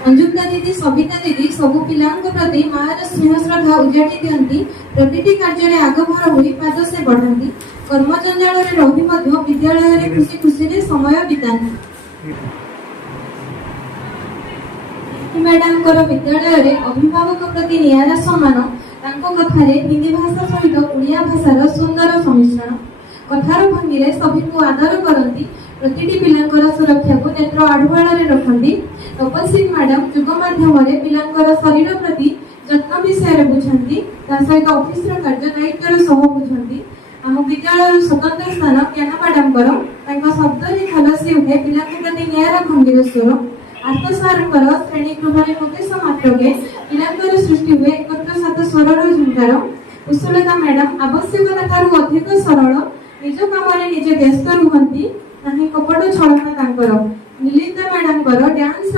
अंजुक्ता दीदी सविता दीदी सबु पिलांक प्रति मार स्नेह श्रद्धा उजाड़ी दियंती प्रतिटी कार्य आगभर होई पाद से बढ़ाती कर्म जंजाल रे रही मध्य विद्यालय रे खुशी खुशी रे समय बिताती। मैडम कर विद्यालय रे अभिभावक प्रति नियारा सम्मान तांको कथारे हिंदी भाषा सहित ओडिया भाषार सुंदर सम्मिश्रण कथार भंगी रे सभी को आदर करती प्रतिटी पिलांकर सुरक्षा को नेत्र आढ़ुआड़ रे रखती। तपस्वी मैडम जुग माध्यम पिलांकर शरीर प्रति जत्न विषय बुझंती सहित ऑफिस कार्य दायित्व सह बुझंती। आम विद्यालय स्वतंत्र स्थान ज्ञान मैडम शब्द रे खलसी उठे पिलांक प्रति न्यायर भंगीर स्वर आर्थ सारंकर श्रेणी गृह प्रवेश मात्रके पिलांकर सृष्टि हुए एकत्र सात स्वरर झुंकार। कुशलता मैडम आवश्यकता ठारू अधिक सरल निज काम निजे व्यस्त रुहंती नाही कपट छलना तांकर। नीलिता मैडम डांस